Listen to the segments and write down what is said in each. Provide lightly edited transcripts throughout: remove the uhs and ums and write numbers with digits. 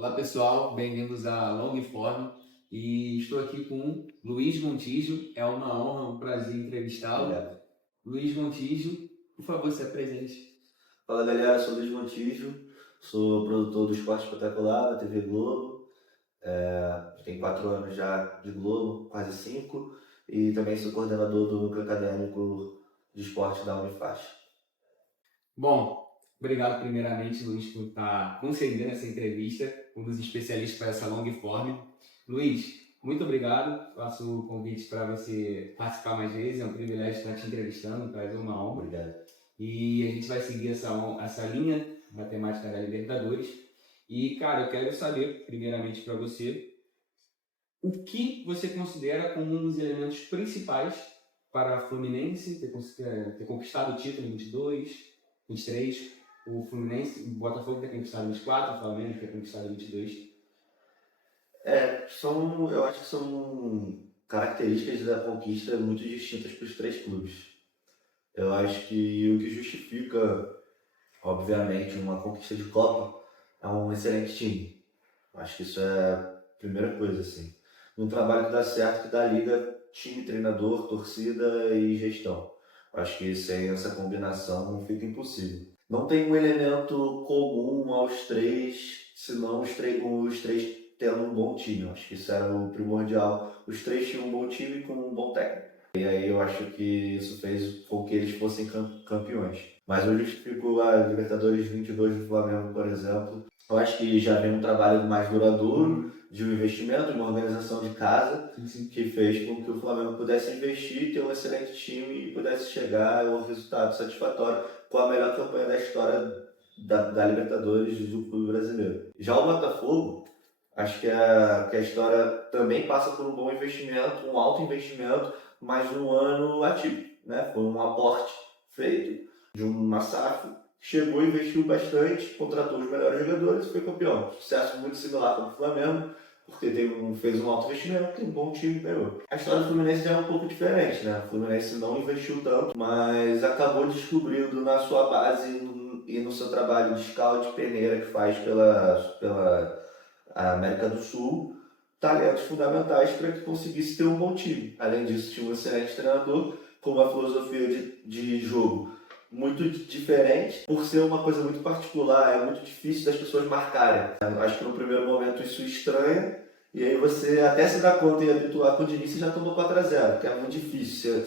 Olá pessoal, bem-vindos a Longform e estou aqui com o Luiz Montijo. É uma honra, um prazer entrevistá-lo. Obrigado. Luiz Montijo, por favor, se apresente. Fala galera, sou Luiz Montijo, sou produtor do Esporte Espetacular da TV Globo, tenho 4 anos já de Globo, quase 5, e também sou coordenador do núcleo acadêmico de esporte da Unifaixa. Bom, obrigado primeiramente, Luiz, por estar concedendo essa entrevista, um dos especialistas para essa Longform. Luiz, muito obrigado, faço o convite para você participar mais vezes, é um privilégio estar te entrevistando, um prazer, uma honra. Obrigado. E a gente vai seguir essa linha da temática da Libertadores. E, cara, eu quero saber, primeiramente para você, o que você considera como um dos elementos principais para a Fluminense ter conquistado o título em 22, 23, o Fluminense, o Botafogo ter conquistado em 24, o Flamengo ter conquistado em 22. Eu acho que são características da conquista muito distintas para os três clubes. Eu acho que o que justifica, obviamente, uma conquista de Copa é um excelente time. Acho que isso é a primeira coisa, assim. Um trabalho que dá certo, que dá liga, time, treinador, torcida e gestão. Acho que sem essa combinação fica impossível. Não tem um elemento comum aos três, senão os três tendo um bom time. Acho que isso era o primordial. Os três tinham um bom time com um bom técnico. E aí eu acho que isso fez com que eles fossem campeões. Mas eu justifico a Libertadores 22 do Flamengo, por exemplo. Eu acho que já vem um trabalho mais duradouro, de um investimento, de uma organização de casa, que fez com que o Flamengo pudesse investir, ter um excelente time e pudesse chegar ao resultado satisfatório com a melhor campanha da história da Libertadores do clube brasileiro. Já o Botafogo, acho que a história também passa por um bom investimento, um alto investimento, mas um ano atípico, né? Foi um aporte feito de uma SAF, chegou, investiu bastante, contratou os melhores jogadores e foi campeão. Sucesso muito similar com o Flamengo, porque fez um alto investimento, tem um bom time e ganhou. A história do Fluminense já é um pouco diferente, né? O Fluminense não investiu tanto, mas acabou descobrindo na sua base e no seu trabalho de scout de peneira que faz pela América do Sul, talentos fundamentais para que conseguisse ter um bom time. Além disso, tinha um excelente treinador com uma filosofia de jogo muito diferente. Por ser uma coisa muito particular, é muito difícil das pessoas marcarem. Acho que no primeiro momento isso estranha, e aí você até se dá conta e habituar com o Diniz, você já tomou 4-0, que é muito difícil.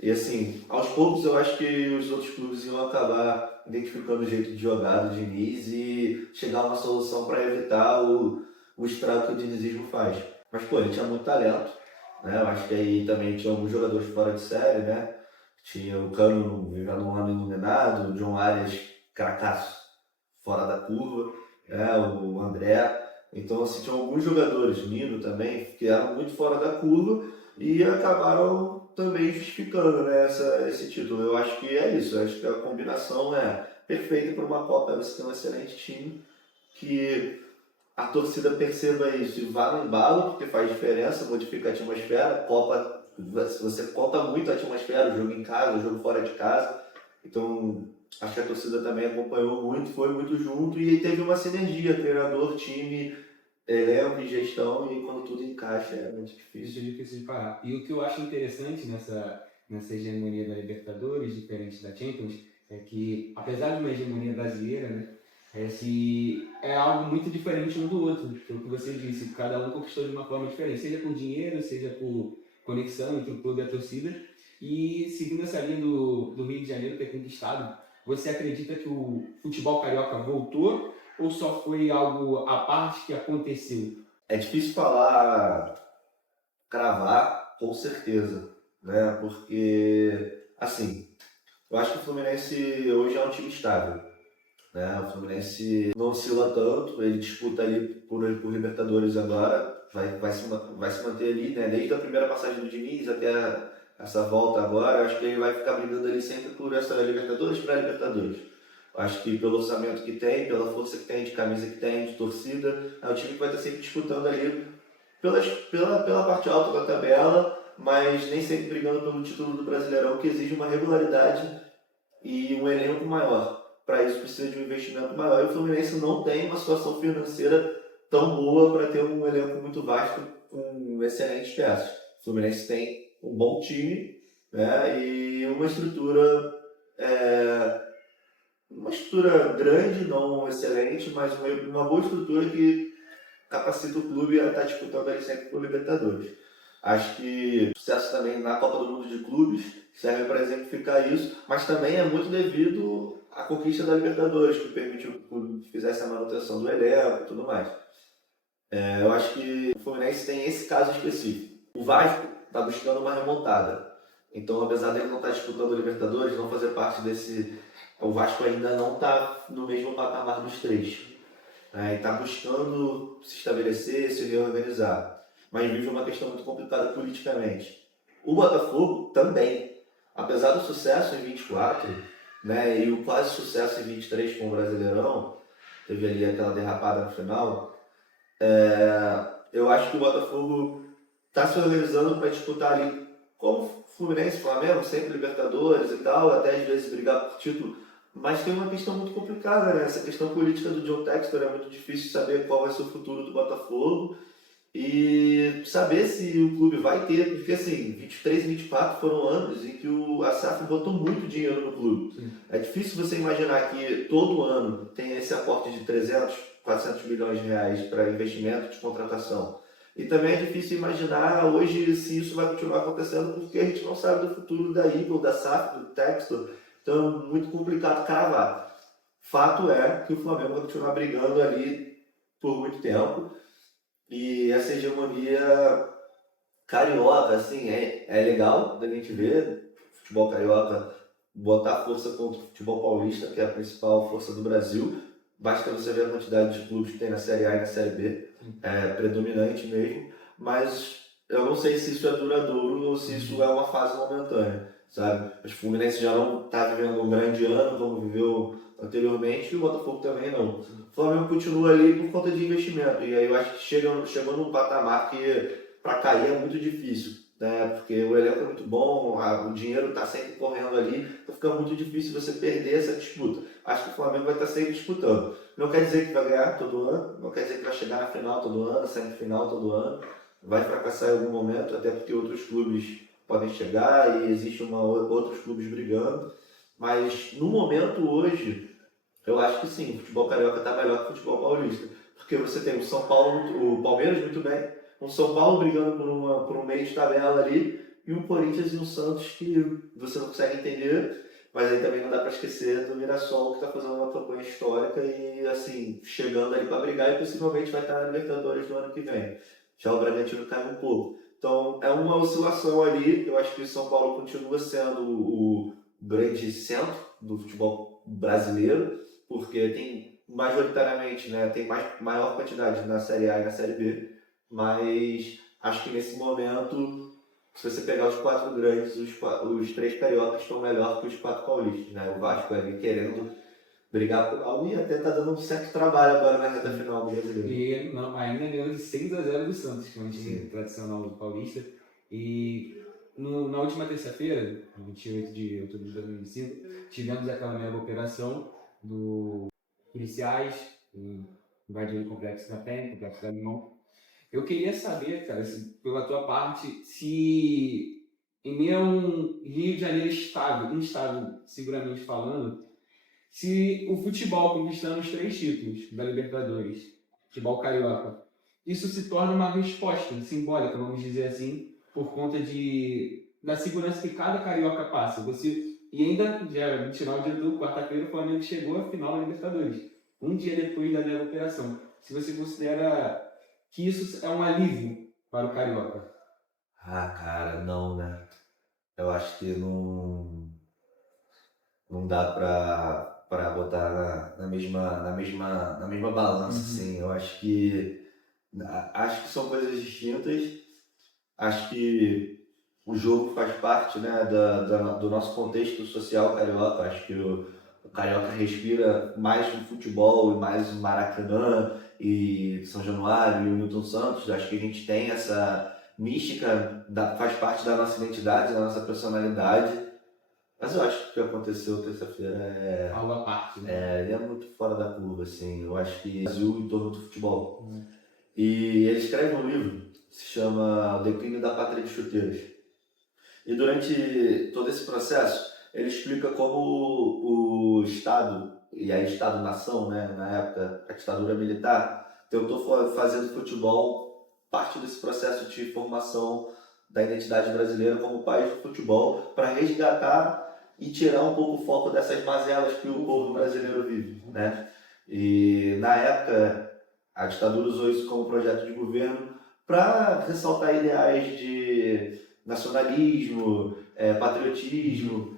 E assim, aos poucos eu acho que os outros clubes iam acabar identificando o jeito de jogar do Diniz e chegar a uma solução para evitar o estrago que o dinizismo faz. Mas, pô, ele tinha muito talento, né? Eu acho que aí também tinha alguns jogadores fora de série, né? Tinha o Cano vivendo um ano iluminado, o John Arias, cracaço, fora da curva, né? O André. Então, assim, tinha alguns jogadores, Nino também, que eram muito fora da curva e acabaram também justificando, né, esse título. Eu acho que é isso, eu acho que a combinação é perfeita para uma Copa. Você tem um excelente time, que a torcida perceba isso e vá no embalo, porque faz diferença, modifica a atmosfera. Copa, você conta muito a atmosfera, o jogo em casa, o jogo fora de casa. Então, acho que a torcida também acompanhou muito, foi muito junto e teve uma sinergia, treinador, time, elenco e gestão, e quando tudo encaixa é muito Isso é difícil. difícil de parar. E o que eu acho interessante nessa hegemonia da Libertadores, diferente da Champions, é que, apesar de uma hegemonia brasileira, né, é algo muito diferente um do outro. Foi o que você disse, cada um conquistou de uma forma diferente, seja por dinheiro, seja por conexão entre o clube e a torcida. E seguindo essa linha do Rio de Janeiro ter conquistado, você acredita que o futebol carioca voltou ou só foi algo à parte que aconteceu? É difícil falar, cravar com certeza, né? Porque, assim, eu acho que o Fluminense hoje é um time estável, né? O Fluminense não oscila tanto, ele disputa ali por Libertadores agora, vai se manter ali, né? Desde a primeira passagem do Diniz até essa volta agora, eu acho que ele vai ficar brigando ali sempre por essa Libertadores para Libertadores. Eu acho que pelo orçamento que tem, pela força que tem, de camisa que tem, de torcida, é um time que vai estar sempre disputando ali pela parte alta da tabela, mas nem sempre brigando pelo título do Brasileirão, que exige uma regularidade e um elenco maior. para isso precisa de um investimento maior e o Fluminense não tem uma situação financeira tão boa para ter um elenco muito vasto com excelentes peças. O Fluminense tem um bom time, né, e uma estrutura grande, não excelente, mas uma boa estrutura que capacita o clube a estar disputando ali sempre por Libertadores. Acho que o sucesso também na Copa do Mundo de Clubes serve para exemplificar isso, mas também é muito devido à conquista da Libertadores, que permitiu que o clube fizesse a manutenção do elenco e tudo mais. Eu acho que o Fluminense tem esse caso específico. O Vasco está buscando uma remontada. Então, apesar dele não estar disputando a Libertadores, não fazer parte desse... O Vasco ainda não está no mesmo patamar dos três. E está buscando se estabelecer, se reorganizar. Mas vive uma questão muito complicada politicamente. O Botafogo também. Apesar do sucesso em 24, né, e o quase sucesso em 23 com o Brasileirão, teve ali aquela derrapada no final, eu acho que o Botafogo está se organizando para disputar ali, como Fluminense, Flamengo, sempre Libertadores e tal, até às vezes brigar por título, mas tem uma questão muito complicada, né? Essa questão política do John Textor é muito difícil saber qual vai ser o futuro do Botafogo e saber se o clube vai ter, porque assim, 23 e 24 foram anos em que a SAF botou muito dinheiro no clube. Sim. É difícil você imaginar que todo ano tem esse aporte de 300, 400 milhões de reais para investimento de contratação. E também é difícil imaginar hoje se isso vai continuar acontecendo, porque a gente não sabe do futuro da Eagle, da SAF, do Textor. Então é muito complicado cravar. Fato é que o Flamengo vai continuar brigando ali por muito tempo. E essa hegemonia carioca, assim, é legal da gente ver o futebol carioca botar força contra o futebol paulista, que é a principal força do Brasil. Basta você ver a quantidade de clubes que tem na Série A e na Série B, é predominante mesmo, mas eu não sei se isso é duradouro ou se isso é uma fase momentânea, sabe? O Fluminense já não está vivendo um grande ano como viveu anteriormente e o Botafogo também não. O Flamengo continua ali por conta de investimento, e aí eu acho que chegou num patamar que para cair é muito difícil, né? Porque o elenco é muito bom, o dinheiro está sempre correndo ali, então fica muito difícil você perder essa disputa. Acho que o Flamengo vai estar sempre disputando. Não quer dizer que vai ganhar todo ano, não quer dizer que vai chegar na final todo ano, semifinal todo ano, vai fracassar em algum momento, até porque outros clubes podem chegar e existem outros clubes brigando, mas no momento hoje, eu acho que sim, o futebol carioca está melhor que o futebol paulista, porque você tem o São Paulo, o Palmeiras muito bem, o São Paulo brigando por um meio de tabela ali, e o Corinthians e o Santos que você não consegue entender, mas aí também não dá para esquecer do Mirassol, que está fazendo uma campanha histórica e assim, chegando ali para brigar e possivelmente vai estar na Libertadores no ano que vem. Já o Bragantino cai um pouco. Então é uma oscilação ali, eu acho que o São Paulo continua sendo o grande centro do futebol brasileiro, porque tem majoritariamente, né, tem maior quantidade na Série A e na Série B, mas acho que nesse momento, se você pegar os quatro grandes, os três cariocas estão melhor que os quatro paulistas, né? O Vasco ali querendo brigar por algo e até tá dando um certo trabalho agora na reta final do Brasileiro. E não, ainda ganhou de 6-0 do Santos, que é um time tradicional do paulista. E na última terça-feira, 28 de outubro de 2005, tivemos aquela mega operação do policiais invadindo o Complexo da Penha, o Complexo da Limão. Eu queria saber, cara, pela tua parte, se em meio a um Rio de Janeiro instável, seguramente falando, se o futebol conquistando os 3 títulos da Libertadores, futebol carioca, isso se torna uma resposta simbólica, vamos dizer assim, por conta da segurança que cada carioca passa. E ainda, dia 29 de outubro, quarta-feira, o Flamengo chegou à final da Libertadores, um dia depois da mega operação. Se você considera que isso é um alívio para o carioca? Ah, cara, não, né? Eu acho que não dá pra botar na mesma balança, assim. Eu acho que são coisas distintas. Acho que o jogo faz parte, né, do nosso contexto social carioca. Acho que o carioca respira mais o futebol e mais o Maracanã e São Januário e o Newton Santos. Acho que a gente tem essa mística, faz parte da nossa identidade, da nossa personalidade. Mas eu acho que o que aconteceu terça-feira Algo à parte, né? ele é muito fora da curva, assim. Eu acho que o Brasil em torno do futebol. Uhum. E ele escreve um livro que se chama O Declínio da Pátria de Chuteiras. E durante todo esse processo, ele explica como o Estado, e aí Estado-nação, né, na época, a ditadura militar, tentou fazer do futebol parte desse processo de formação da identidade brasileira como país do futebol, para resgatar e tirar um pouco o foco dessas mazelas que o povo brasileiro vive, né? E na época, a ditadura usou isso como projeto de governo para ressaltar ideais de nacionalismo, patriotismo,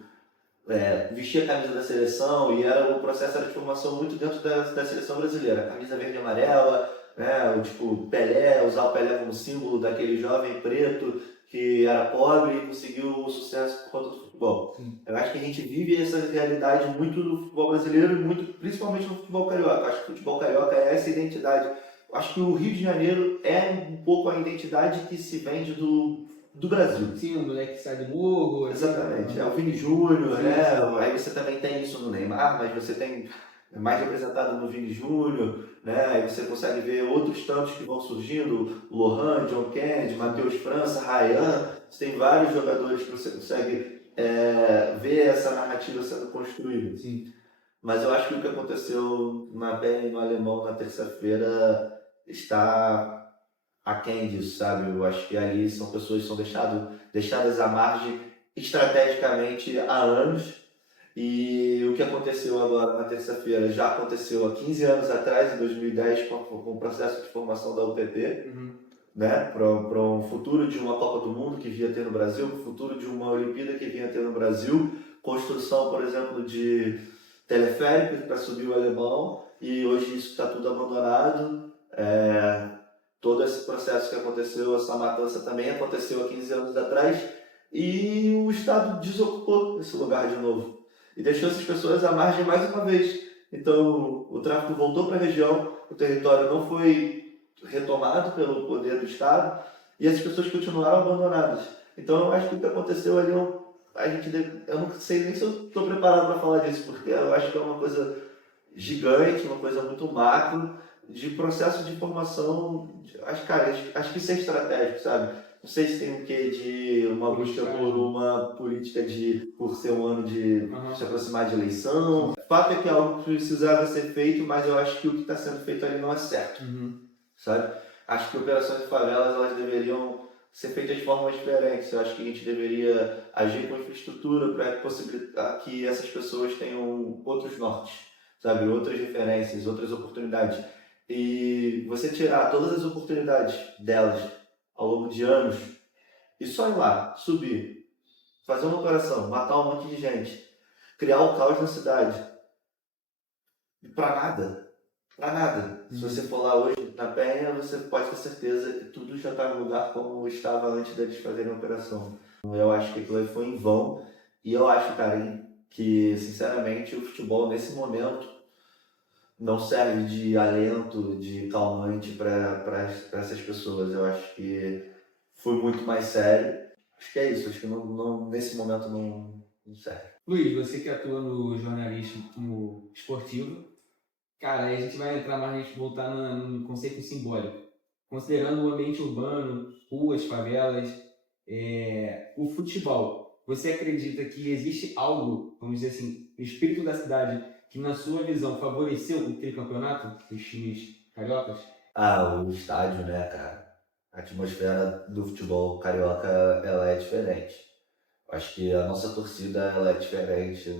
vestir a camisa da seleção, e era o processo era de formação muito dentro da seleção brasileira. Camisa verde e amarela, né, o tipo Pelé, usar o Pelé como símbolo daquele jovem preto que era pobre e conseguiu o sucesso por conta do futebol. Sim. Eu acho que a gente vive essa realidade muito no futebol brasileiro e muito, principalmente no futebol carioca. Eu acho que o futebol carioca é essa identidade. Eu acho que o Rio de Janeiro é um pouco a identidade que se vende do Brasil. Sim, o moleque sai do morro. Exatamente, é o Vini Júnior, Sim, né? sim. Aí você também tem isso no Neymar, mas você tem mais representado no Vini Júnior, né? Aí você consegue ver outros tantos que vão surgindo, Lohan, John Kennedy, Matheus França, Ryan. Você tem vários jogadores que você consegue ver essa narrativa sendo construída. Sim. Mas eu acho que o que aconteceu na PEN e no Alemão na terça-feira está aquém disso, sabe? Eu acho que ali são pessoas que são deixadas à margem estrategicamente há anos. E o que aconteceu agora na terça-feira já aconteceu há 15 anos atrás, em 2010, com o processo de formação da UPP, né? Para um futuro de uma Copa do Mundo que vinha ter no Brasil, para o futuro de uma Olimpíada que vinha ter no Brasil, construção, por exemplo, de teleférico para subir o Alemão, e hoje isso está tudo abandonado. Todo esse processo que aconteceu, essa matança também aconteceu há 15 anos atrás, e o Estado desocupou esse lugar de novo e deixou essas pessoas à margem mais uma vez. Então o tráfico voltou para a região, o território não foi retomado pelo poder do Estado e essas pessoas continuaram abandonadas. Então eu acho que o que aconteceu ali, eu não sei nem se eu estou preparado para falar disso, porque eu acho que é uma coisa gigante, uma coisa muito macro, de processo de formação. Acho que isso é estratégico, sabe? Não sei se tem o quê de uma busca por uma política por ser um ano de se aproximar de eleição. O fato é que é algo que precisava ser feito, mas eu acho que o que está sendo feito ali não é certo, sabe? Acho que operações de favelas, elas deveriam ser feitas de formas diferentes. Eu acho que a gente deveria agir com infraestrutura para possibilitar que essas pessoas tenham outros nortes, sabe? Outras referências, outras oportunidades. E você tirar todas as oportunidades delas ao longo de anos e só ir lá, subir, fazer uma operação, matar um monte de gente, criar o caos na cidade. E pra nada. Se você for lá hoje na Penha, você pode ter certeza que tudo já está no lugar como estava antes deles fazerem a operação. Eu acho que aquilo aí foi em vão, e eu acho, cara, que sinceramente o futebol nesse momento não serve de alento, de calmante para essas pessoas. Eu acho que foi muito mais sério. Acho que é isso. Acho que nesse momento não serve. Luiz, você que atua no jornalismo esportivo, cara, aí a gente vai entrar mais, voltar no conceito simbólico. Considerando o ambiente urbano, ruas, favelas, o futebol, você acredita que existe algo, vamos dizer assim, no espírito da cidade, que na sua visão favoreceu o tricampeonato dos times cariocas? O estádio, né, cara? A atmosfera do futebol carioca, ela é diferente. Acho que a nossa torcida, ela é diferente.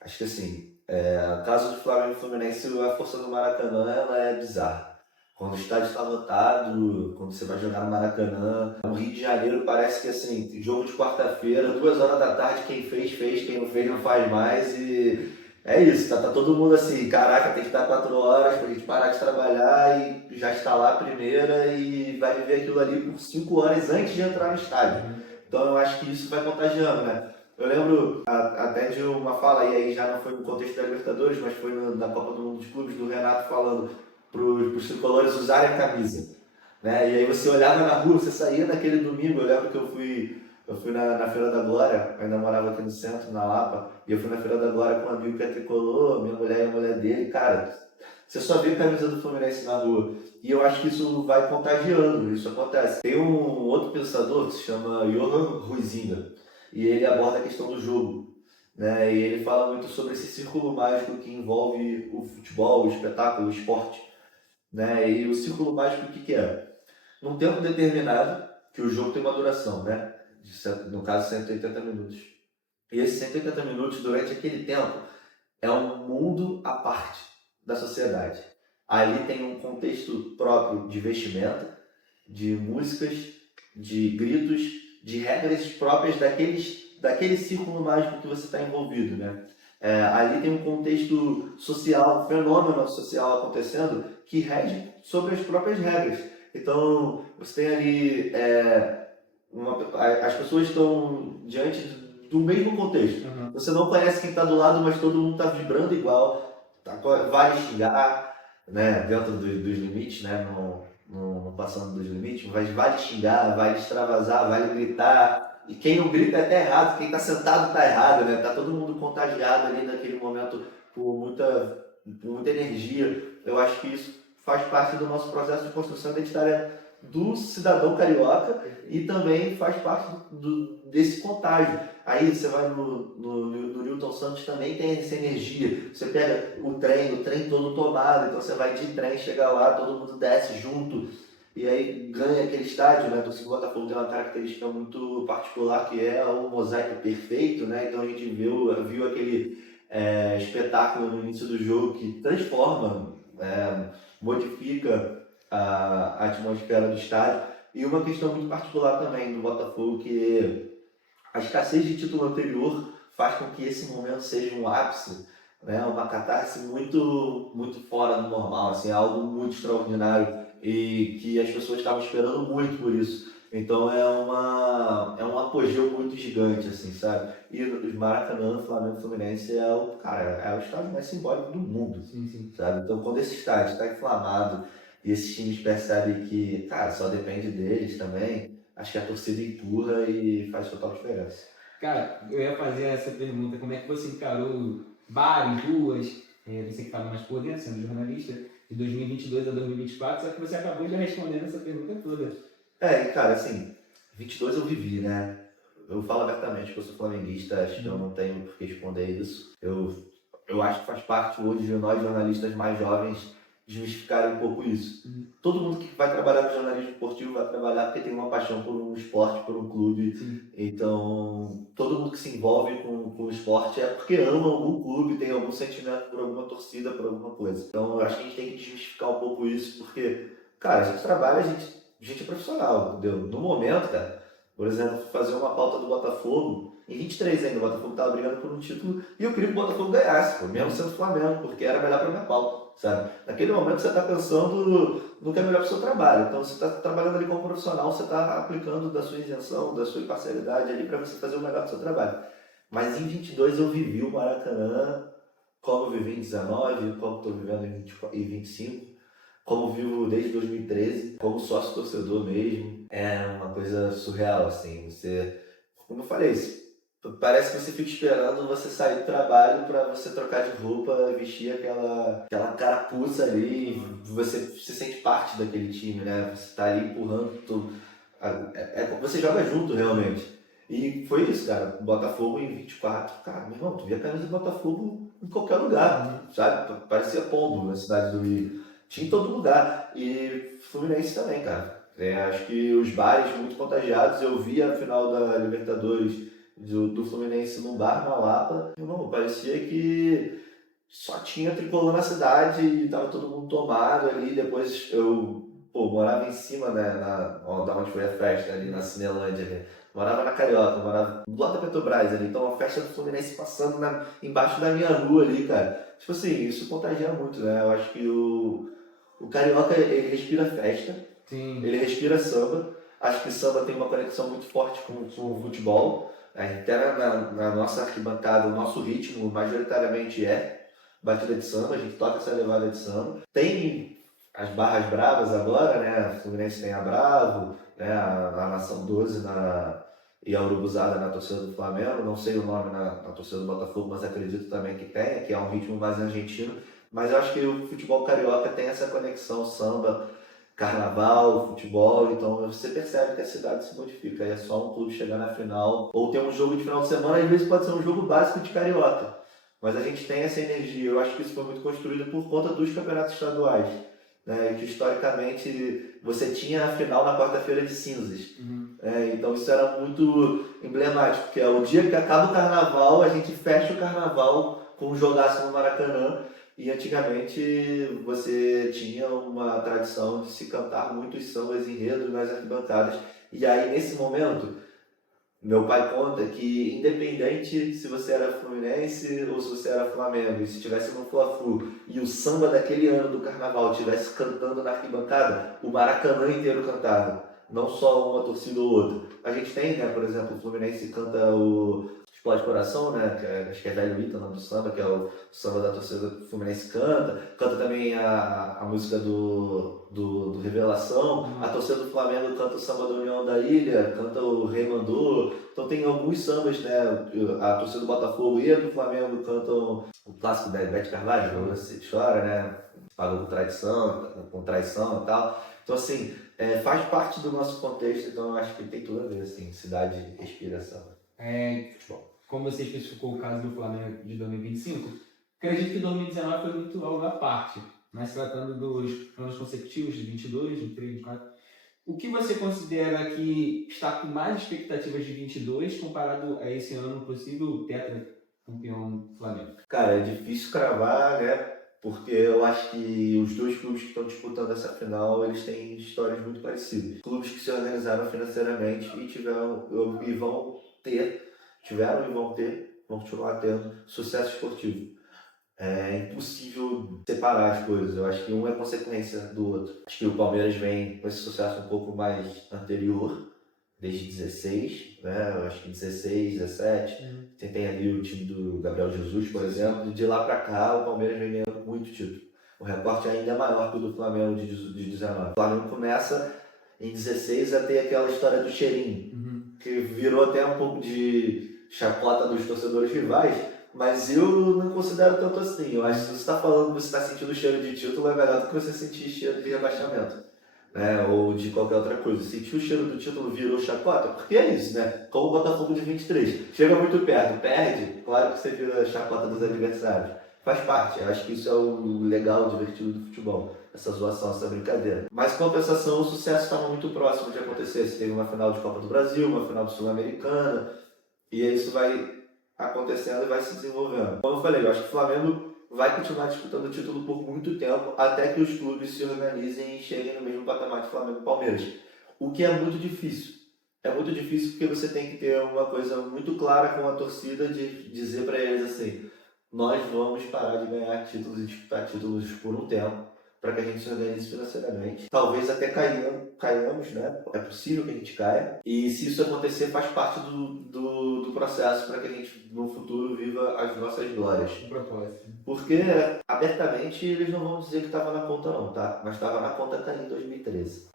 Acho que assim, no caso do Flamengo e Fluminense, a força do Maracanã, ela é bizarra. Quando o estádio está lotado, quando você vai jogar no Maracanã, no Rio de Janeiro parece que assim, jogo de quarta-feira, 2 horas da tarde, quem fez, quem não fez não faz mais, e é isso, tá todo mundo assim, caraca, tem que estar 4 horas pra gente parar de trabalhar e já instalar a primeira e vai viver aquilo ali por 5 horas antes de entrar no estádio. Então eu acho que isso vai contagiando, né? Eu lembro até de uma fala, e aí já não foi no contexto da Libertadores, mas foi na Copa do Mundo dos Clubes, do Renato falando para os tricolores usarem a camisa, né? E aí você olhava na rua, você saía naquele domingo, eu lembro que eu fui Eu fui na Feira da Glória, eu ainda morava aqui no centro, na Lapa, e eu fui na Feira da Glória com um amigo que é tricolor, minha mulher e a mulher dele, cara, você só vê a camisa do Fluminense na rua. E eu acho que isso vai contagiando, isso acontece. Tem um outro pensador que se chama Johan Huizinga, e ele aborda a questão do jogo, né? E ele fala muito sobre esse círculo mágico que envolve o futebol, o espetáculo, o esporte, né? E o círculo mágico o que é? Num tempo determinado, que o jogo tem uma duração, né? No caso 180 minutos. E esses 180 minutos, durante aquele tempo, é um mundo à parte da sociedade. Ali tem um contexto próprio de vestimenta, de músicas, de gritos, de regras próprias daquele círculo mágico que você está envolvido, né? Ali tem um contexto social, um fenômeno social acontecendo que rege sobre as próprias regras. Então, você tem ali as pessoas estão diante do mesmo contexto. Uhum. Você não conhece quem está do lado, mas todo mundo está vibrando igual. Vale xingar, né, dentro dos limites, né, não passando dos limites, mas vale xingar, vale extravasar, vale gritar. E quem não grita é até errado, quem está sentado está errado, né? Tá todo mundo contagiado ali naquele momento por muita energia. Eu acho que isso faz parte do nosso processo de construção identitária do cidadão carioca e também faz parte desse contágio. Aí você vai no Newton Santos, também tem essa energia. Você pega o trem todo tomado, então você vai de trem, chega lá, todo mundo desce junto, e aí ganha aquele estádio, né? O Botafogo tem uma característica muito particular, que é o mosaico perfeito, né? Então a gente viu aquele espetáculo no início do jogo que transforma, modifica a atmosfera do estádio. E uma questão muito particular também do Botafogo, que a escassez de título anterior faz com que esse momento seja um ápice, né? Uma catarse muito, muito fora do normal, assim, algo muito extraordinário e que as pessoas estavam esperando muito por isso. Então é um apogeu muito gigante, assim, sabe? E o Maracanã, Flamengo e Fluminense é o estádio mais simbólico do mundo, Sim. sabe? Então quando esse estádio está inflamado e esses times percebem que, cara, só depende deles também, acho que a torcida empurra e faz total diferença. Cara, eu ia fazer essa pergunta, como é que você encarou bares, ruas, você que estava mais por dentro, sendo jornalista, de 2022 a 2024, só que você acabou já respondendo essa pergunta toda. Cara, assim, 22 eu vivi, né? Eu falo abertamente que eu sou flamenguista, acho que eu não tenho por que esconder isso. Eu acho que faz parte hoje de nós jornalistas mais jovens desmistificarem um pouco isso. Todo mundo que vai trabalhar no jornalismo esportivo vai trabalhar porque tem uma paixão por um esporte, por um clube. Sim. Então, todo mundo que se envolve com o esporte é porque ama algum clube, tem algum sentimento por alguma torcida, por alguma coisa. Então, eu acho que a gente tem que desmistificar um pouco isso, porque, cara, a gente trabalha, a gente é profissional, entendeu? No momento, cara, por exemplo, fazer uma pauta do Botafogo, em 23 ainda, o Botafogo estava brigando por um título e eu queria que o Botafogo ganhasse, pô, mesmo sendo Flamengo, porque era melhor para minha pauta, sabe? Naquele momento você está pensando no que é melhor para o seu trabalho, então você está trabalhando ali como profissional, você está aplicando da sua isenção, da sua imparcialidade ali para você fazer o melhor do seu trabalho. Mas em 22 eu vivi o Maracanã, como eu vivi em 19, como estou vivendo em 25, como vivo desde 2013, como sócio torcedor mesmo. É uma coisa surreal, assim. Como eu falei, parece que você fica esperando você sair do trabalho para você trocar de roupa, vestir aquela carapuça ali, e você se sente parte daquele time, né? Você tá ali empurrando tudo. Você joga junto, realmente. E foi isso, cara. Botafogo em 24. Cara, meu irmão, tu via a camisa do Botafogo em qualquer lugar, sabe? Parecia pombo na cidade do Rio. Tinha em todo lugar. E Fluminense também, cara. Acho que os bares muito contagiados. Eu vi a final da Libertadores do Fluminense num bar na Lapa. Irmão, parecia que só tinha tricolor na cidade e tava todo mundo tomado ali. Depois eu morava em cima, né, da onde foi a festa, ali na Cinelândia. Né? Morava na Carioca, morava do lado da Petrobras ali. Então a festa do Fluminense passando embaixo da minha rua ali, cara. Tipo assim, isso contagia muito, né? Eu acho que o carioca, ele respira festa, Sim. ele respira samba. Acho que samba tem uma conexão muito forte com o futebol. Até na nossa arquibancada, o nosso ritmo majoritariamente é batida de samba, a gente toca essa levada de samba. Tem as barras bravas agora, né? O Fluminense tem a Bravo, né? A Nação 12 e a urubuzada na torcida do Flamengo, não sei o nome na torcida do Botafogo, mas acredito também que tenha, que é um ritmo mais argentino, mas eu acho que o futebol carioca tem essa conexão samba, carnaval, futebol, então você percebe que a cidade se modifica, aí é só um clube chegar na final, ou ter um jogo de final de semana, às vezes pode ser um jogo básico de carioca, mas a gente tem essa energia, eu acho que isso foi muito construído por conta dos campeonatos estaduais, né, que historicamente você tinha a final na quarta-feira de cinzas. Então isso era muito emblemático, porque é o dia que acaba o carnaval, a gente fecha o carnaval com um jogaço no Maracanã, e antigamente você tinha uma tradição de se cantar muitos sambas enredos nas arquibancadas, e aí nesse momento meu pai conta que, independente se você era Fluminense ou se você era Flamengo, e se tivesse no Fla-Flu e o samba daquele ano do carnaval estivesse cantando na arquibancada, o Maracanã inteiro cantava, não só uma torcida ou outra. A gente tem, né, por exemplo, o Fluminense canta o Explode Coração, né, acho que é Velho Ita, o nome do samba, que é o samba da torcida do Fluminense canta também a música do Revelação, a torcida do Flamengo canta o samba da União da Ilha, canta o Rei Mandou, então tem alguns sambas, né, a torcida do Botafogo e a do Flamengo cantam o clássico da Ivete Carvalho, Você Chora, né, pagou com traição e tal, então assim, faz parte do nosso contexto, então eu acho que tem tudo a ver, assim, cidade respira samba. Como você especificou o caso do Flamengo de 2025, acredito que 2019 foi muito algo à parte, mas tratando dos anos consecutivos, de 22, 23, 24, o que você considera que está com mais expectativas de 22 comparado a esse ano possível tetracampeão Flamengo? Cara, é difícil cravar, né? Porque eu acho que os dois clubes que estão disputando essa final, eles têm histórias muito parecidas. Clubes que se organizaram financeiramente e vão continuar tendo sucesso esportivo. É impossível separar as coisas, eu acho que um é consequência do outro. Acho que o Palmeiras vem com esse sucesso um pouco mais anterior, desde 16, né? Eu acho que 16, 17. Você tem ali o time do Gabriel Jesus, por exemplo, e de lá pra cá o Palmeiras vem ganhando muito título. O recorte ainda é maior que o do Flamengo de 19. O Flamengo começa em 16 a ter aquela história do cheirinho, que virou até um pouco de chacota dos torcedores rivais, mas eu não considero tanto assim. Eu acho que se você está falando que você está sentindo o cheiro de título, é melhor do que você sentir cheiro de rebaixamento, né? Ou de qualquer outra coisa. Sentir o cheiro do título virou chacota, porque é isso, né? Como o Botafogo de 23. Chega muito perto, perde, claro que você vira chacota dos adversários. Faz parte, eu acho que isso é o legal, o divertido do futebol. Essa zoação, essa brincadeira. Mas, em compensação, o sucesso estava muito próximo de acontecer. Você teve uma final de Copa do Brasil, uma final de Sul-Americana, e isso vai acontecendo e vai se desenvolvendo. Como eu falei, eu acho que o Flamengo vai continuar disputando o título por muito tempo, até que os clubes se organizem e cheguem no mesmo patamar de Flamengo e Palmeiras. O que é muito difícil. É muito difícil porque você tem que ter uma coisa muito clara com a torcida de dizer para eles assim: nós vamos parar de ganhar títulos e disputar títulos por um tempo, para que a gente se organize financeiramente. Talvez até caiamos, né? É possível que a gente caia. E se isso acontecer, faz parte do processo para que a gente, no futuro, viva as nossas glórias. Um propósito. Porque, abertamente, eles não vão dizer que estava na conta não, tá? Mas estava na conta cair em 2013.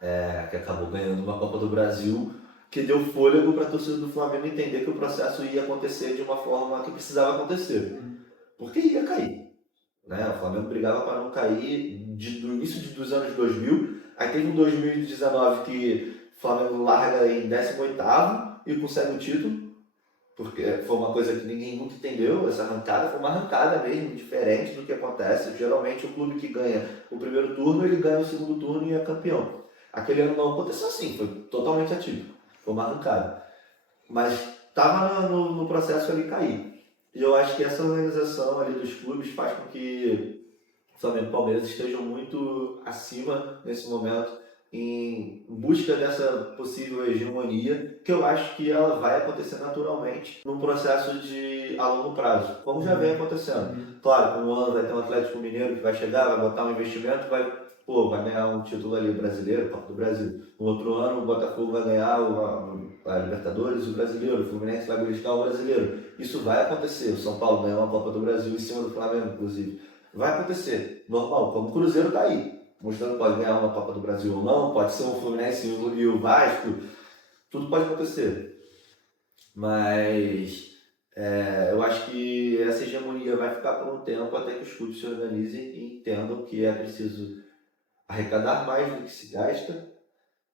Que acabou ganhando uma Copa do Brasil, que deu fôlego para a torcida do Flamengo entender que o processo ia acontecer de uma forma que precisava acontecer. Porque ia cair. Né? O Flamengo brigava para não cair do início dos anos 2000. Aí teve um 2019 que o Flamengo larga em 18º e consegue o título, porque foi uma coisa que ninguém nunca entendeu. Essa arrancada foi uma arrancada mesmo, diferente do que acontece. Geralmente o clube que ganha o primeiro turno, ele ganha o segundo turno e é campeão. Aquele ano não aconteceu assim, foi totalmente atípico, foi uma arrancada. Mas estava no processo ali cair. E eu acho que essa organização ali dos clubes faz com que o Flamengo e o Palmeiras estejam muito acima nesse momento, em busca dessa possível hegemonia, que eu acho que ela vai acontecer naturalmente num processo a longo prazo, como já vem acontecendo. Claro, um ano vai ter um Atlético Mineiro que vai chegar, vai botar um investimento, vai ganhar um título ali brasileiro, Copa do Brasil. No outro ano o Botafogo vai ganhar a Libertadores, o Brasileiro, o Fluminense vai buscar o Brasileiro. Isso vai acontecer. O São Paulo ganhou uma Copa do Brasil em cima do Flamengo, inclusive. Vai acontecer, normal, como o Cruzeiro está aí, mostrando que pode ganhar uma Copa do Brasil ou não, pode ser o Fluminense e o Vasco, tudo pode acontecer. Mas eu acho que essa hegemonia vai ficar por um tempo até que os clubes se organizem e entendam que é preciso arrecadar mais do que se gasta,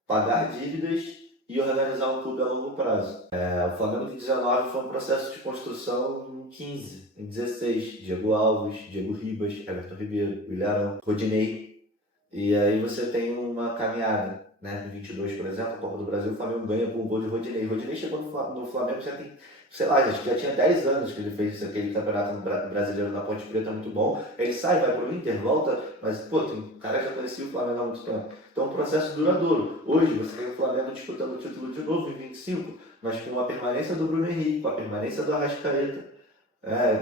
pagar dívidas e organizar um clube a longo prazo. O Flamengo de 19 foi um processo de construção em 15, em 16. Diego Alves, Diego Ribas, Everton Ribeiro, Ilharão, Rodinei. E aí você tem uma caminhada, né? Em 22, por exemplo, a Copa do Brasil, o Flamengo ganha com o gol de Rodinei. Rodinei chegou no Flamengo já tem, sei lá, já tinha 10 anos que ele fez aquele campeonato brasileiro na Ponte Preta muito bom. Ele sai, vai pro Inter, volta, mas, pô, o cara já conhecia o Flamengo há muito tempo. Então é um processo duradouro. Hoje você tem o Flamengo disputando o título de novo em 25, mas com a permanência do Bruno Henrique, com a permanência do Arrascaeta.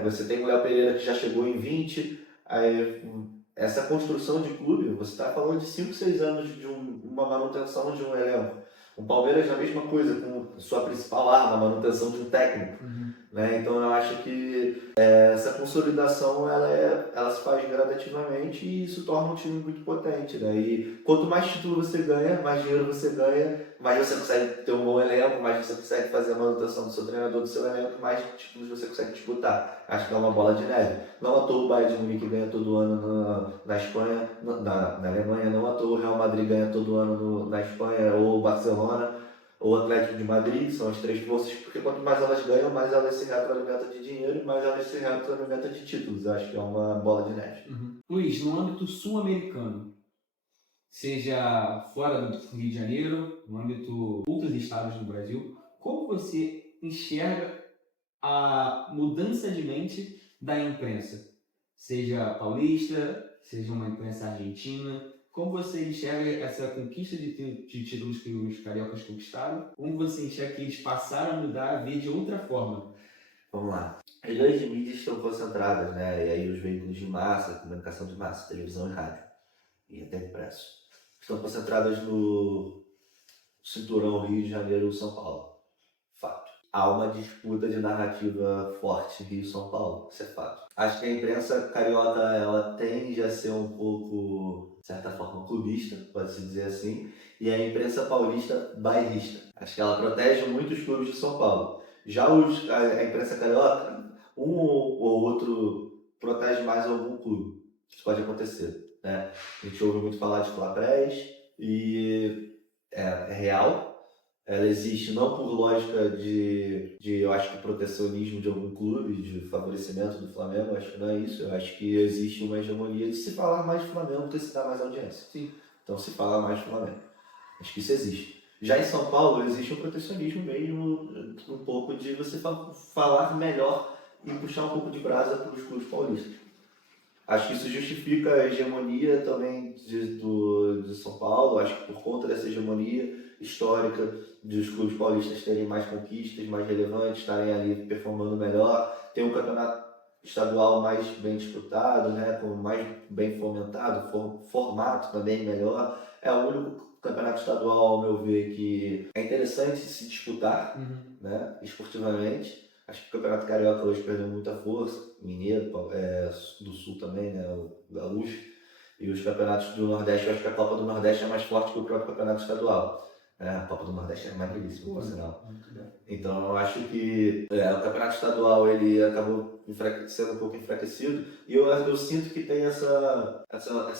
Você tem o Léo Pereira que já chegou em 20, aí essa construção de clube, você está falando de 5, 6 anos de uma manutenção de um elenco. O Palmeiras é a mesma coisa, com sua principal arma, a manutenção de um técnico. Né? Então eu acho que essa consolidação ela se faz gradativamente e isso torna um time muito potente. Né? E quanto mais título você ganha, mais dinheiro você ganha, mais você consegue ter um bom elenco, mais você consegue fazer a manutenção do seu treinador, do seu elenco, mais títulos você consegue disputar. Acho que é uma bola de neve. Não à toa o Bayern de Munique ganha todo ano na Espanha, na Alemanha, não à toa o Real Madrid ganha todo ano na Espanha, ou o Barcelona, ou o Atlético de Madrid, são as três forças, porque quanto mais elas ganham, mais elas se retroalimentam de dinheiro e mais elas se retroalimentam de títulos. Eu acho que é uma bola de neve. Luiz, no âmbito sul-americano, seja fora do Rio de Janeiro, no âmbito de outros estados do Brasil, como você enxerga a mudança de mente da imprensa? Seja paulista, seja uma imprensa argentina, como você enxerga essa conquista de títulos que os cariocas conquistaram? Como você enxerga que eles passaram a mudar a ver de outra forma? Vamos lá. As grandes mídias estão concentradas, né? E aí os veículos de massa, comunicação de massa, televisão e rádio, e até impresso, estão concentradas no cinturão Rio de Janeiro-São Paulo. Fato. Há uma disputa de narrativa forte Rio-São Paulo, isso é fato. Acho que a imprensa carioca, ela tende a ser um pouco, de certa forma, clubista, pode-se dizer assim, e a imprensa paulista, bairrista. Acho que ela protege muito os clubes de São Paulo. Já a imprensa carioca, um ou outro protege mais algum clube. Isso pode acontecer, né? A gente ouve muito falar de Fla-Pres e é real. Ela existe não por lógica eu acho que protecionismo de algum clube, de favorecimento do Flamengo, eu acho que não é isso. Eu acho que existe uma hegemonia de se falar mais de Flamengo do que se dar mais audiência. Sim. Então se fala mais de Flamengo. Acho que isso existe. Já em São Paulo existe um protecionismo mesmo, um pouco de você falar melhor e puxar um pouco de brasa para os clubes paulistas. Acho que isso justifica a hegemonia também de São Paulo. Acho que por conta dessa hegemonia histórica de os clubes paulistas terem mais conquistas, mais relevantes, estarem ali performando melhor, ter um campeonato estadual mais bem disputado, né, com mais bem fomentado, formato também melhor. É o único campeonato estadual, ao meu ver, que é interessante se disputar, né, esportivamente. Acho que o Campeonato Carioca hoje perdeu muita força, Mineiro, do Sul também, né, o Gaúcho. E os campeonatos do Nordeste, eu acho que a Copa do Nordeste é mais forte que o próprio Campeonato Estadual. A Copa do Nordeste é maneiríssima, por sinal. Então eu acho que o Campeonato Estadual ele acabou sendo um pouco enfraquecido. E eu sinto que tem essa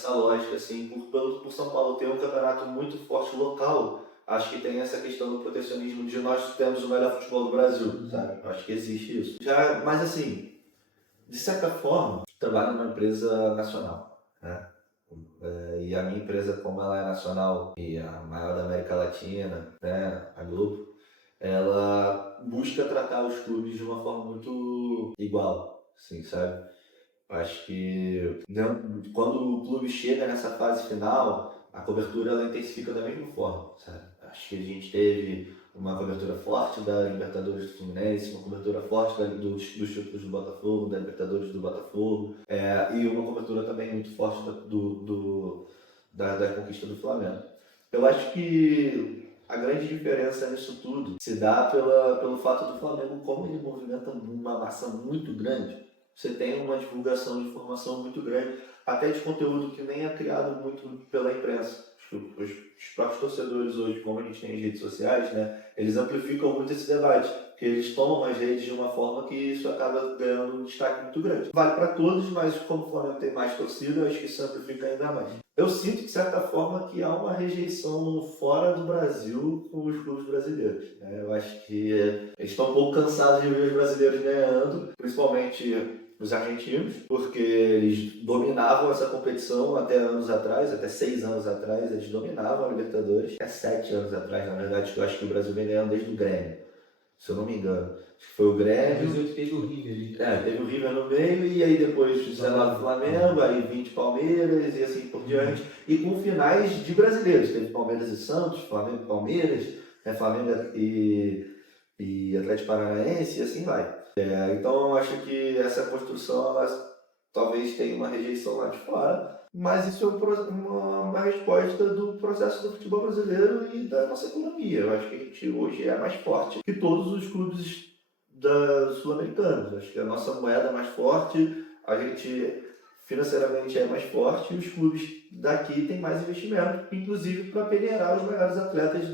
lógica, assim, por São Paulo ter um campeonato muito forte local. Acho que tem essa questão do protecionismo de nós temos o melhor futebol do Brasil, sabe? Acho que existe isso. Mas assim, de certa forma, trabalho numa empresa nacional, né? E a minha empresa, como ela é nacional e a maior da América Latina, né, a Globo, ela busca tratar os clubes de uma forma muito igual, assim, sabe? Acho que quando o clube chega nessa fase final, a cobertura ela intensifica da mesma forma, sabe? Acho que a gente teve uma cobertura forte da Libertadores do Fluminense, uma cobertura forte dos títulos do Botafogo, da Libertadores do Botafogo, e uma cobertura também muito forte da conquista do Flamengo. Eu acho que a grande diferença nisso tudo se dá pelo fato do Flamengo, como ele movimenta uma massa muito grande. Você tem uma divulgação de informação muito grande, até de conteúdo que nem é criado muito pela imprensa. Os próprios torcedores hoje, como a gente tem as redes sociais, né, eles amplificam muito esse debate, porque eles tomam as redes de uma forma que isso acaba ganhando um destaque muito grande. Vale para todos, mas como o Flamengo tem mais torcida, eu acho que isso amplifica ainda mais. Eu sinto, de certa forma, que há uma rejeição fora do Brasil com os clubes brasileiros, né? Eu acho que eles estão um pouco cansados de ver os brasileiros ganhando, principalmente os argentinos, porque eles dominavam essa competição até anos atrás, até 6 anos atrás, eles dominavam a Libertadores. Até 7 anos atrás, na verdade, que eu acho que o Brasil vem ganhando desde o Grêmio, se eu não me engano. Acho que foi o Grêmio. Mas teve o River ali. Teve o River no meio, e aí depois 19 Flamengo, aí 20 Palmeiras, e assim por diante. E com finais de brasileiros. Teve Palmeiras e Santos, Flamengo e Palmeiras, Flamengo e Atlético Paranaense, e assim vai. Então eu acho que essa construção, ela talvez tenha uma rejeição lá de fora, mas isso é uma resposta do processo do futebol brasileiro e da nossa economia. Eu acho que a gente hoje é mais forte que todos os clubes sul-americanos. Acho que a nossa moeda é mais forte, a gente financeiramente é mais forte e os clubes daqui têm mais investimento, inclusive para peneirar os melhores atletas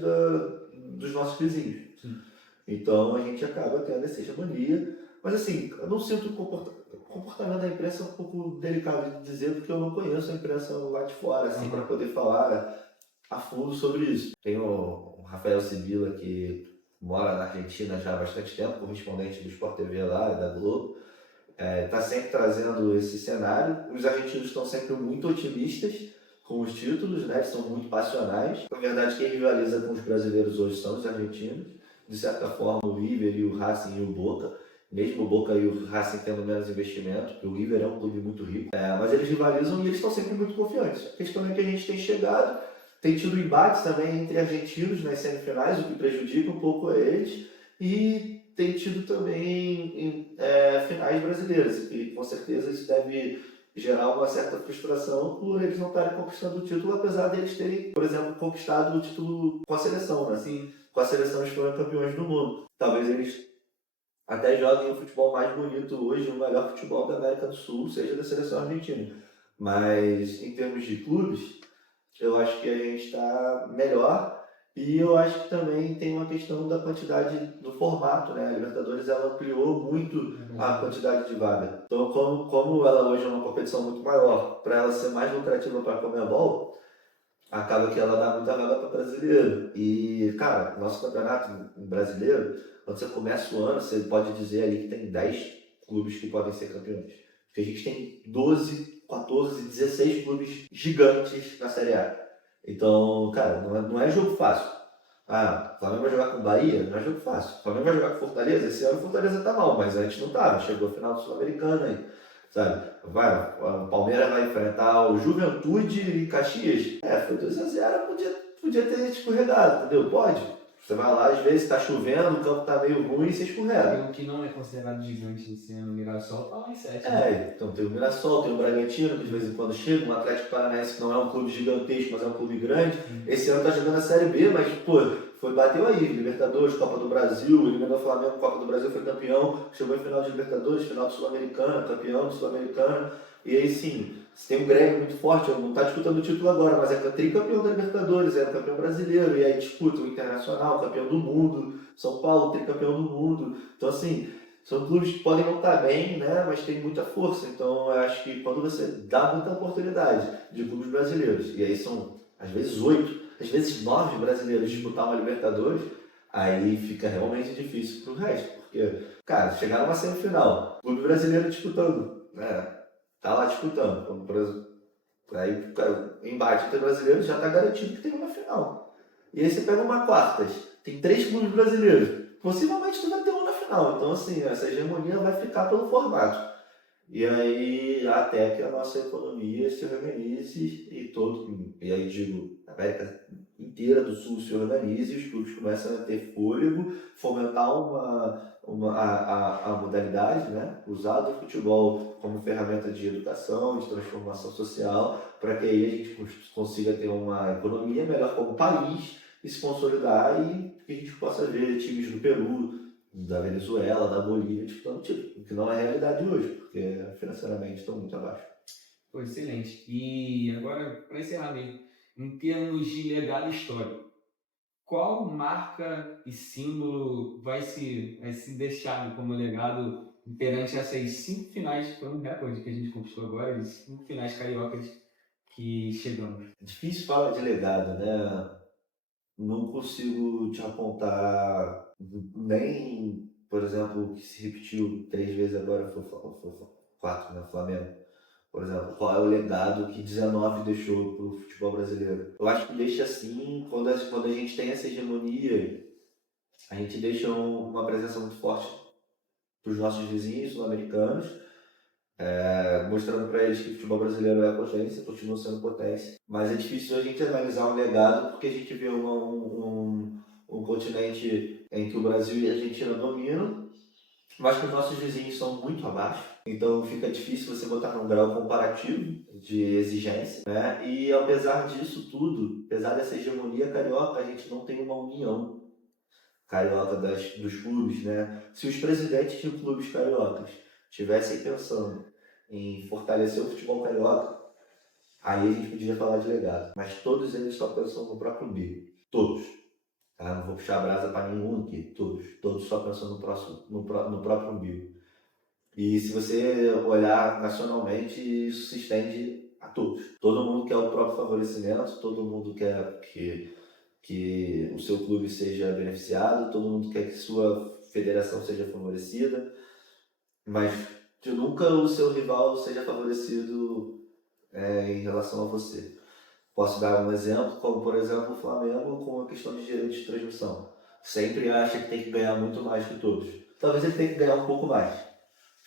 dos nossos vizinhos. Sim. Então a gente acaba tendo essa hegemonia, mas assim, eu não sinto o comportamento da imprensa um pouco delicado de dizer, porque eu não conheço a imprensa lá de fora, assim, para poder falar a fundo sobre isso. Tem o Rafael Sibila, que mora na Argentina já há bastante tempo, correspondente do Sport TV lá, da Globo, está sempre trazendo esse cenário. Os argentinos estão sempre muito otimistas com os títulos, né? São muito passionais. Na verdade, quem rivaliza com os brasileiros hoje são os argentinos. De certa forma, o River e o Racing e o Boca, mesmo o Boca e o Racing tendo menos investimento, porque o River é um clube muito rico, mas eles rivalizam e eles estão sempre muito confiantes. A questão é que a gente tem chegado, tem tido embates também entre argentinos nas semifinais, o que prejudica um pouco a eles, e tem tido também finais brasileiras, e com certeza isso deve gerar uma certa frustração por eles não estarem conquistando o título, apesar deles terem, por exemplo, conquistado o título com a seleção, né? Sim. Com a seleção eles foram campeões do mundo. Talvez eles até joguem o futebol mais bonito hoje, o melhor futebol da América do Sul, seja da seleção argentina. Mas em termos de clubes, eu acho que a gente está melhor. E eu acho que também tem uma questão da quantidade do formato, né? A Libertadores ela ampliou muito a quantidade de vaga. Então, como ela hoje é uma competição muito maior, para ela ser mais lucrativa para a Conmebol, acaba que ela dá muita vaga para brasileiro. E, cara, nosso campeonato brasileiro, quando você começa o ano, você pode dizer ali que tem 10 clubes que podem ser campeões. Porque a gente tem 12, 14, 16 clubes gigantes na Série A. Então, cara, não é jogo fácil. O Flamengo vai jogar com o Bahia? Não é jogo fácil. O Flamengo vai jogar com Fortaleza? Esse ano o Fortaleza tá mal, mas antes não tava. Chegou a final do Sul-Americano aí. Sabe? O Palmeiras vai enfrentar o Juventude em Caxias. Foi 2-0, podia ter escorregado, entendeu? Pode. Você vai lá, às vezes tá chovendo, o campo tá meio ruim e você escorrega. O que não é considerado gigante esse ano, o Mirassol, tá lá em 7. Então tem o Mirassol, tem o Bragantino, que de vez em quando chega, um Atlético Paranaense que não é um clube gigantesco, mas é um clube grande. Esse ano tá jogando a Série B, mas, bateu aí, Libertadores, Copa do Brasil, eliminou o Flamengo, Copa do Brasil, foi campeão, chegou em final de Libertadores, final do Sul-Americano, campeão do Sul-Americano, e aí sim, você tem um Grêmio muito forte, não está disputando o título agora, mas é tricampeão da Libertadores, é campeão brasileiro, e aí disputa o Internacional, campeão do mundo, São Paulo, tricampeão do mundo, então assim, são clubes que podem não estar bem, né, mas tem muita força, então eu acho que quando você dá muita oportunidade de clubes brasileiros, e aí são às vezes 8, às vezes 9 brasileiros disputar uma Libertadores, aí fica realmente difícil pro resto, porque, cara, chegar numa semifinal, clube brasileiro disputando, né, tá lá disputando, como por exemplo, aí o embate entre brasileiros já tá garantido que tem uma final. E aí você pega uma quartas, tem 3 clubes brasileiros, possivelmente tu vai ter uma na final, então assim, essa hegemonia vai ficar pelo formato. E aí, até que a nossa economia se organize e aí digo, a América inteira do Sul se organize, os clubes começam a ter fôlego, fomentar a modalidade, né? Usar o futebol como ferramenta de educação, de transformação social, para que aí a gente consiga ter uma economia melhor como país e se consolidar e que a gente possa ver times do Peru, da Venezuela, da Bolívia disputando título, o que não é a realidade hoje, porque financeiramente estão muito abaixo. Excelente. E agora, para encerrar mesmo, em termos de legado histórico, qual marca e símbolo vai se deixar como legado perante essas 5 finais, que foi um recorde que a gente conquistou agora, de 5 finais cariocas que chegamos? É difícil falar de legado, né? Não consigo te apontar nem, por exemplo, o que se repetiu 3 vezes agora foi 4, né? Flamengo. Por exemplo, qual é o legado que 19 deixou para o futebol brasileiro? Eu acho que deixa assim, quando a gente tem essa hegemonia, a gente deixa uma presença muito forte para os nossos vizinhos sul-americanos, mostrando para eles que o futebol brasileiro é potência, continua sendo potência. Mas é difícil a gente analisar um legado porque a gente vê um continente em que o Brasil e a Argentina dominam, mas que os nossos vizinhos são muito abaixo. Então fica difícil você botar num grau comparativo de exigência, né? E apesar disso tudo, apesar dessa hegemonia carioca, a gente não tem uma união carioca dos clubes, né? Se os presidentes de clubes cariocas estivessem pensando em fortalecer o futebol carioca, aí a gente podia falar de legado. Mas todos eles só pensam no próprio umbigo. Todos. Tá? Não vou puxar a brasa para nenhum aqui. Todos. Todos só pensam no próprio umbigo. E se você olhar nacionalmente, isso se estende a todos. Todo mundo quer o próprio favorecimento, todo mundo quer que o seu clube seja beneficiado, todo mundo quer que sua federação seja favorecida, mas que nunca o seu rival seja favorecido em relação a você. Posso dar um exemplo, como por exemplo o Flamengo com a questão de direito de transmissão. Sempre acha que tem que ganhar muito mais que todos. Talvez ele tenha que ganhar um pouco mais.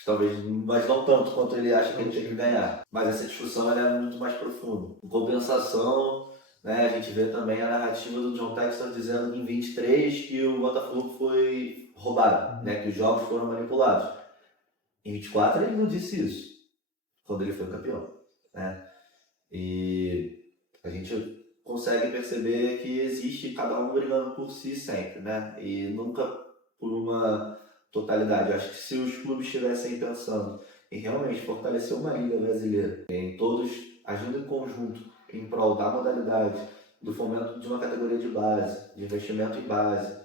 Talvez, mas não tanto quanto ele acha que ele tem que ganhar. Mas essa discussão ela é muito mais profunda. Em compensação, né, a gente vê também a narrativa do John Textor dizendo em 23 que o Botafogo foi roubado, né, que os jogos foram manipulados. Em 24 ele não disse isso, quando ele foi campeão. Né? E a gente consegue perceber que existe cada um brigando por si sempre, né? E nunca por uma totalidade. Eu acho que se os clubes estivessem pensando em realmente fortalecer uma liga brasileira, em todos agindo em conjunto em prol da modalidade, do fomento de uma categoria de base, de investimento em base,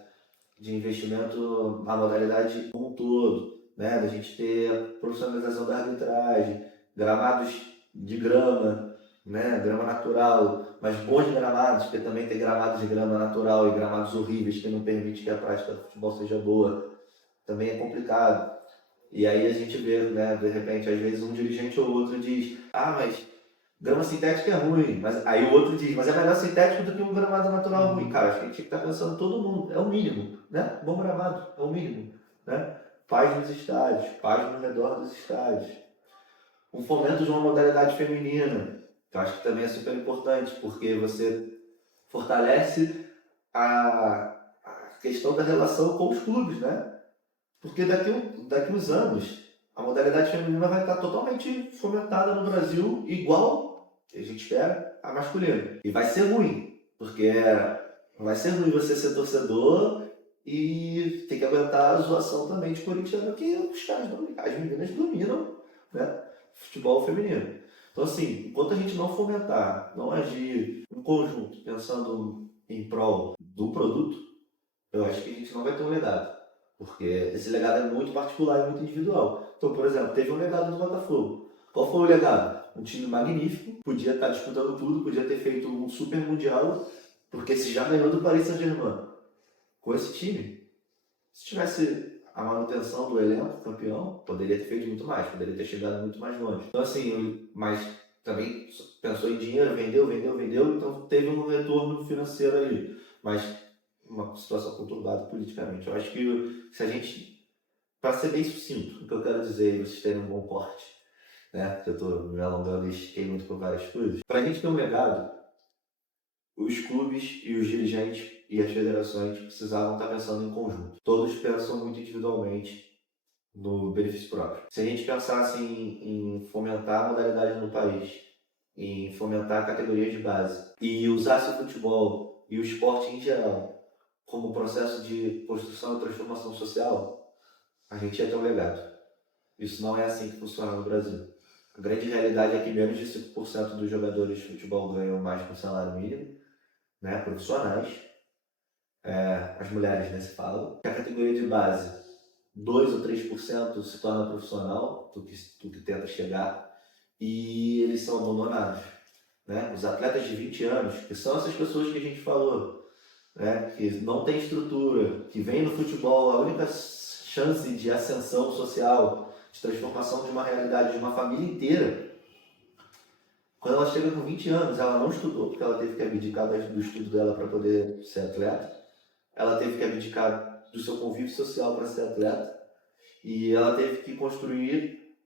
de investimento na modalidade como um todo, né? Da gente ter profissionalização da arbitragem, gramados de grama, né? Grama natural, mas bons gramados, porque também tem gramados de grama natural e gramados horríveis que não permite que a prática do futebol seja boa, também é complicado. E aí a gente vê, né, de repente, às vezes um dirigente ou outro diz, mas grama sintética é ruim, mas aí o outro diz, mas é melhor sintético do que um gramado natural ruim. Cara, acho que a gente tinha que estar pensando todo mundo, é o mínimo, né? Bom gramado, é o mínimo, né? Paz nos estádios, paz no redor dos estádios. Um fomento de uma modalidade feminina, que eu acho que também é super importante, porque você fortalece a questão da relação com os clubes, né? Porque daqui uns anos, a modalidade feminina vai estar totalmente fomentada no Brasil, igual, a gente espera, a masculina. E vai ser ruim, porque vai ser ruim você ser torcedor e ter que aguentar a zoação também de corintiano, que os caras as meninas dominam, né, futebol feminino. Então assim, enquanto a gente não fomentar, não agir em conjunto, pensando em prol do produto, eu acho que a gente não vai ter um legado. Porque esse legado é muito particular e muito individual. Então, por exemplo, teve um legado do Botafogo. Qual foi o legado? Um time magnífico, podia estar disputando tudo, podia ter feito um super mundial, porque se já ganhou do Paris Saint-Germain com esse time, se tivesse a manutenção do elenco campeão, poderia ter feito muito mais, poderia ter chegado muito mais longe. Então, assim, mas também pensou em dinheiro, vendeu, então teve um retorno financeiro ali. Mas uma situação conturbada politicamente. Eu acho que se a gente, para ser bem sucinto, o que eu quero dizer, e vocês terem um bom corte, né? Porque eu estou me alongando e estiquei muito por várias coisas. Para a gente ter um legado, os clubes e os dirigentes e as federações precisavam estar pensando em conjunto. Todos pensam muito individualmente no benefício próprio. Se a gente pensasse em fomentar a modalidade no país, em fomentar categorias de base e usasse o futebol e o esporte em geral como processo de construção e transformação social, a gente ia ter um legado. Isso não é assim que funciona no Brasil. A grande realidade é que menos de 5% dos jogadores de futebol ganham mais que o salário mínimo, né, profissionais. As mulheres, né, se falam. A categoria de base, 2 ou 3% se torna profissional, do que tenta chegar, e eles são abandonados. Né? Os atletas de 20 anos, que são essas pessoas que a gente falou, né, que não tem estrutura, que vem no futebol, a única chance de ascensão social, de transformação de uma realidade de uma família inteira. Quando ela chega com 20 anos, ela não estudou, porque ela teve que abdicar do estudo dela para poder ser atleta. Ela teve que abdicar do seu convívio social para ser atleta. E ela teve que construir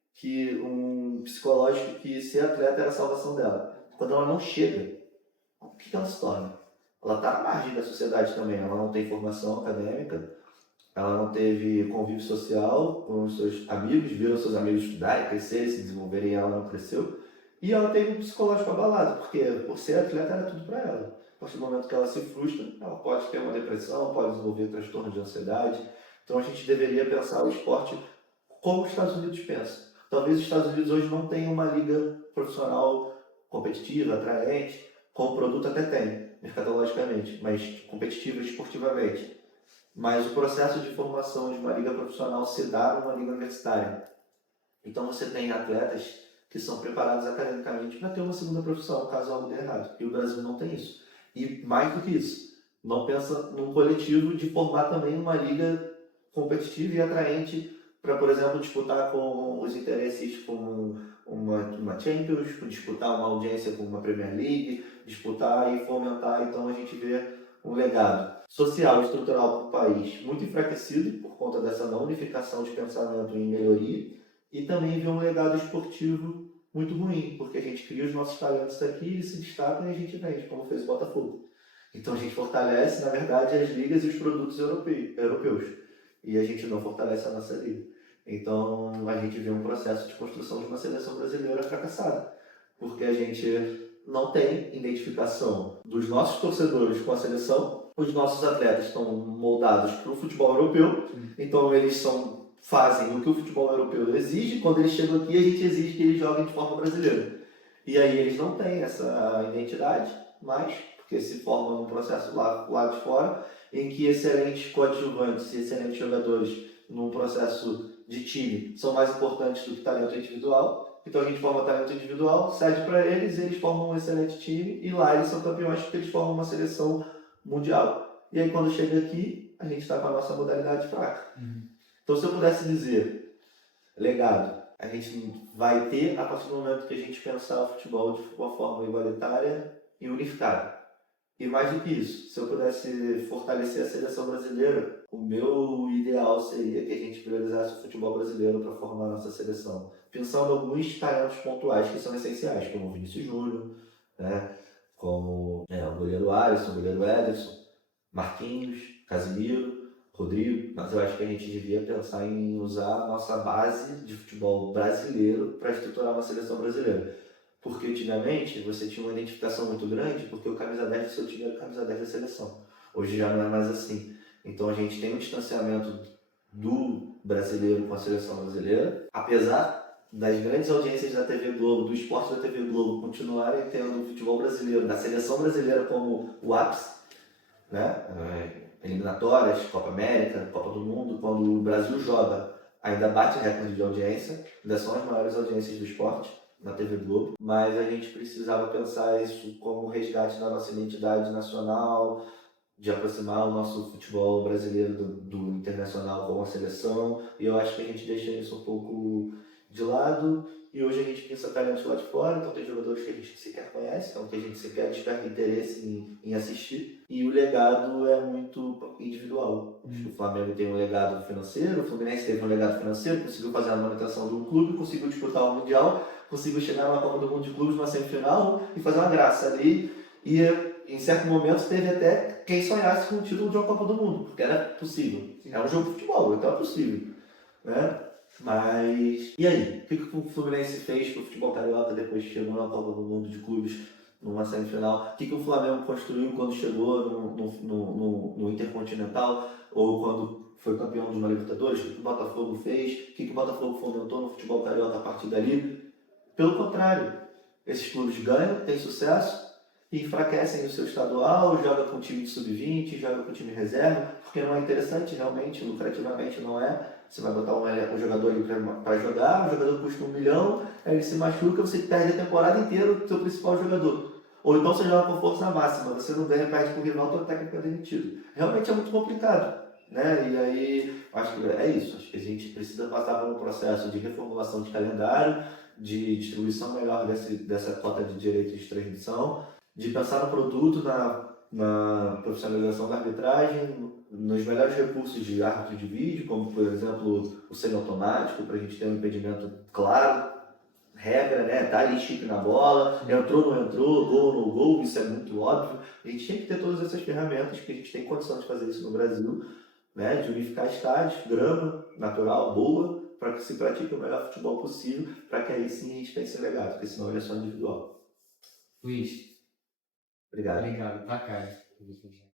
um psicológico que ser atleta era a salvação dela. Quando ela não chega, o que ela se torna? Ela está à margem da sociedade também. Ela não tem formação acadêmica, ela não teve convívio social com os seus amigos, viram seus amigos estudarem, crescerem, se desenvolverem, e ela não cresceu. E ela teve um psicológico abalado, porque por ser atleta era tudo para ela. A partir do momento que ela se frustra, ela pode ter uma depressão, pode desenvolver transtorno de ansiedade. Então a gente deveria pensar o esporte como os Estados Unidos pensam. Talvez os Estados Unidos hoje não tenham uma liga profissional competitiva, atraente, como produto até tem, mercadologicamente, mas competitiva esportivamente. Mas o processo de formação de uma liga profissional se dá numa liga universitária. Então você tem atletas que são preparados academicamente para ter uma segunda profissão, caso algo dê errado. E o Brasil não tem isso. E mais do que isso, não pensa num coletivo de formar também uma liga competitiva e atraente para, por exemplo, disputar com os interesses com uma Champions, disputar uma audiência com uma Premier League, disputar e fomentar. Então a gente vê um legado social e estrutural para o país muito enfraquecido por conta dessa não unificação de pensamento em melhoria, e também vê um legado esportivo muito ruim, porque a gente cria os nossos talentos aqui, eles se destacam e a gente vende, como fez o Botafogo. Então a gente fortalece, na verdade, as ligas e os produtos europeus, e a gente não fortalece a nossa liga. Então a gente vê um processo de construção de uma seleção brasileira fracassada, porque a gente não tem identificação dos nossos torcedores com a seleção. Os nossos atletas estão moldados para o futebol europeu, então eles fazem o que o futebol europeu exige. Quando eles chegam aqui, a gente exige que eles joguem de forma brasileira. E aí eles não têm essa identidade mais, porque se formam num processo lá de fora, em que excelentes coadjuvantes e excelentes jogadores num processo de time são mais importantes do que talento individual. Então a gente forma talento individual, cede para eles, eles formam um excelente time e lá eles são campeões porque eles formam uma seleção mundial. E aí quando chega aqui, a gente está com a nossa modalidade fraca. Então se eu pudesse dizer, legado, a gente vai ter a partir do momento que a gente pensar o futebol de uma forma igualitária e unificada. E mais do que isso, se eu pudesse fortalecer a seleção brasileira, o meu ideal seria que a gente priorizasse o futebol brasileiro para formar a nossa seleção, pensando em alguns talentos pontuais que são essenciais, como o Vinícius Júnior, né? Como o goleiro Alisson, o goleiro Ederson, Marquinhos, Casemiro, Rodrigo. Mas eu acho que a gente devia pensar em usar a nossa base de futebol brasileiro para estruturar uma seleção brasileira. Porque antigamente você tinha uma identificação muito grande porque o camisa 10 do seu time era o camisa 10 da seleção. Hoje já não é mais assim. Então a gente tem um distanciamento do brasileiro com a seleção brasileira. Apesar das grandes audiências da TV Globo, do esporte da TV Globo, continuarem tendo o futebol brasileiro, da seleção brasileira como o ápice, né? Eliminatórias, Copa América, Copa do Mundo, quando o Brasil joga, ainda bate recorde de audiência, ainda são as maiores audiências do esporte na TV Globo, mas a gente precisava pensar isso como resgate da nossa identidade nacional, de aproximar o nosso futebol brasileiro do internacional com a seleção, e eu acho que a gente deixa isso um pouco de lado, e hoje a gente pensa talentos lá de fora, então tem jogadores que a gente sequer conhece, então que a gente sequer desperta interesse em assistir, e o legado é muito individual. Acho que o Flamengo tem um legado financeiro, o Fluminense teve um legado financeiro, conseguiu fazer a manutenção de um clube, conseguiu disputar o Mundial, conseguiu chegar na Copa do Mundo de Clubes, numa semifinal, e fazer uma graça ali, e em certo momento teve até quem sonhasse com o título de uma Copa do Mundo, porque era possível. É um jogo de futebol, então é possível, né? Mas, e aí? O que o Fluminense fez pro futebol carioca depois que chegou na Copa do Mundo de Clubes, numa semifinal? O que o Flamengo construiu quando chegou no Intercontinental, ou quando foi campeão de uma Libertadores? O que o Botafogo fez? O que o Botafogo fomentou no futebol carioca a partir dali? Pelo contrário, esses clubes ganham, têm sucesso e enfraquecem o seu estadual, joga com time de sub-20, joga com time reserva, porque não é interessante realmente, lucrativamente não é. Você vai botar um jogador ali para jogar, o jogador custa 1 milhão, aí ele se machuca, você perde a temporada inteira do seu principal jogador. Ou então você joga com força máxima, você não ganha, perde para o rival, todo técnico é demitido. Realmente é muito complicado, né? E aí, acho que é isso. Acho que a gente precisa passar por um processo de reformulação de calendário, de distribuição melhor dessa cota de direitos de transmissão, de pensar no produto, na profissionalização da arbitragem, nos melhores recursos de árbitro de vídeo, como por exemplo o semiautomático, para a gente ter um impedimento claro, regra, né? Tá ali chip na bola, entrou, não entrou, gol, no gol, isso é muito óbvio. A gente tem que ter todas essas ferramentas, que a gente tem condição de fazer isso no Brasil, né? De unificar estádios, grama natural, boa, para que se pratique o melhor futebol possível, para que aí sim a gente tenha esse legado, porque senão ele é só individual. Luiz, Obrigado. obrigado, tá, cara?